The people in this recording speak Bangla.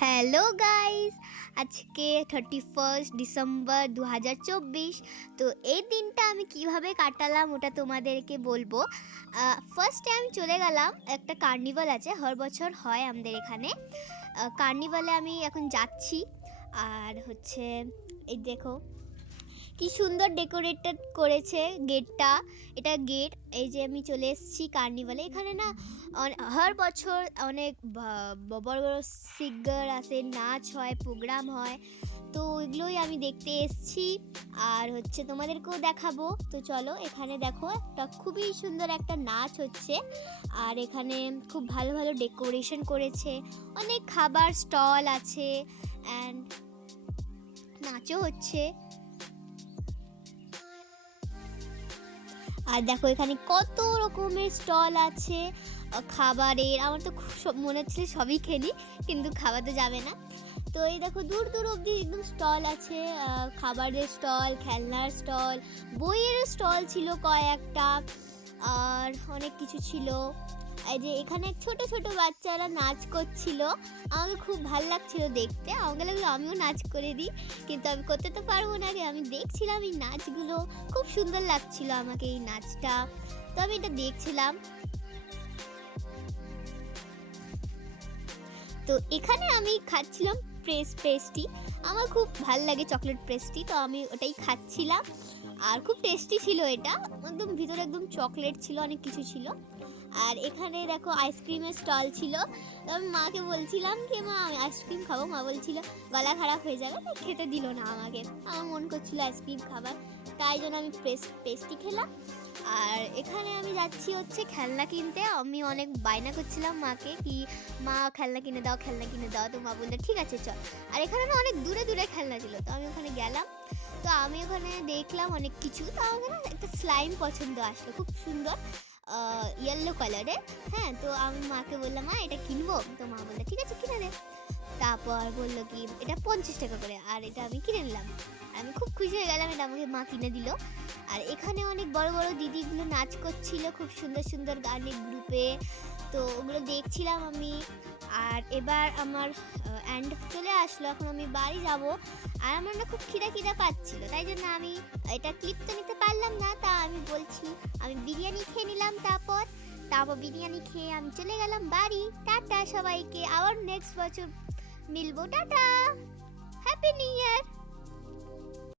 হ্যালো গাইস, আজকে 31 ডিসেম্বর 2024। তো এই দিনটা আমি কিভাবে কাটালাম ওটা তোমাদেরকে বলবো। ফার্স্টে আমি চলে গেলাম, একটা কার্নিভাল আছে, হর বছর হয় আমাদের এখানে। কার্নিভালে আমি এখন যাচ্ছি। আর হচ্ছে এই দেখো কি সুন্দর ডেকোরেটেড করেছে গেটটা। এটা গেট। এই যে আমি চলে এসেছি কার্নিভালে। এখানে না হর বছর অনেক বড় বড় সিঙ্গার আসে, নাচ হয়, প্রোগ্রাম হয়। তো ওইগুলোই আমি দেখতে এসেছি। আর হচ্ছে তোমাদেরকেও দেখাবো। তো চলো, এখানে দেখো একটা খুবই সুন্দর একটা নাচ হচ্ছে। আর এখানে খুব ভালো ভালো ডেকোরেশন করেছে, অনেক খাবার স্টল আছে অ্যান্ড নাচও হচ্ছে। আর দেখো এখানে কত রকমের স্টল আছে খাবারের। আমার তো খুব মনে হচ্ছিল সবই খেলি, কিন্তু খাওয়া তো যাবে না। তো এই দেখো দূর দূর অবধি একদম স্টল আছে, খাবারের স্টল, খেলনার স্টল, বইয়েরও স্টল ছিল কয়েকটা, আর অনেক কিছু ছিল। এই যে এখানে ছোট ছোট বাচ্চারা নাচ করছিল, আমাকে খুব ভালো লাগছিল দেখতে। আমাকে লাগলো আমিও নাচ করে দিই, কিন্তু আমি করতে তো পারবো না। আমি দেখছিলাম এই নাচগুলো, খুব সুন্দর লাগছিল আমাকে এই নাচটা। তো আমি এটা দেখছিলাম। তো এখানে আমি খাচ্ছিলাম পেস্ট্রি। আমার খুব ভালো লাগে চকলেট পেস্ট্রি, তো আমি ওটাই খাচ্ছিলাম। আর খুব টেস্টি ছিল এটা, একদম ভিতরে একদম চকলেট ছিল, অনেক কিছু ছিল। আর এখানে দেখো আইসক্রিমের স্টল ছিল। তো আমি মাকে বলছিলাম কি মা আমি আইসক্রিম খাবো। মা বলছিল গলা খারাপ হয়ে যাবে, তাই খেতে দিল না আমাকে। আমার মন করছিল আইসক্রিম খাবার, তাই জন্য আমি পেস্ট্রি খেলাম। আর এখানে আমি যাচ্ছি হচ্ছে খেলনা কিনতে। আমি অনেক বায়না করছিলাম মাকে কি মা খেলনা কিনে দাও, খেলনা কিনে দাও। তো মা বললো ঠিক আছে চল। আর এখানে না অনেক দূরে দূরে খেলনা ছিল, তো আমি ওখানে গেলাম। তো আমি ওখানে দেখলাম অনেক কিছু। তো আমাকে না একটা স্লাইম পছন্দ আসলো, খুব সুন্দর ইয়েলো কালারের। হ্যাঁ, তো আমি মাকে বললাম মা এটা কিনবো। তো মা বললো ঠিক আছে কিনে দে। তারপর বললো কি এটা 50 টাকা করে, আর এটা আমি কিনে নিলাম। আমি খুব খুশি হয়ে গেলাম, এটা আমাকে মা কিনে দিল। আর এখানে অনেক বড় বড় দিদিগুলো নাচ করছিল, খুব সুন্দর সুন্দর গানের গ্রুপে। তো ওগুলো দেখছিলাম আমি। আর এবার আমার অ্যান্ড চলে আসলো, এখন আমি বাড়ি যাব। আর আমার না খুব খিদা খিদা পাচ্ছিল, তাই জন্য আমি এটা ক্লিপ তো নিতে পারলাম না। তা আমি বলছি আমি বিরিয়ানি খেয়ে নিলাম। তারপর বিরিয়ানি খেয়ে আমি চলে গেলাম বাড়ি। টাটা সবাইকে, আবার নেক্সট বছর মিলবো। টাটা, হ্যাপি নিউ ইয়ার।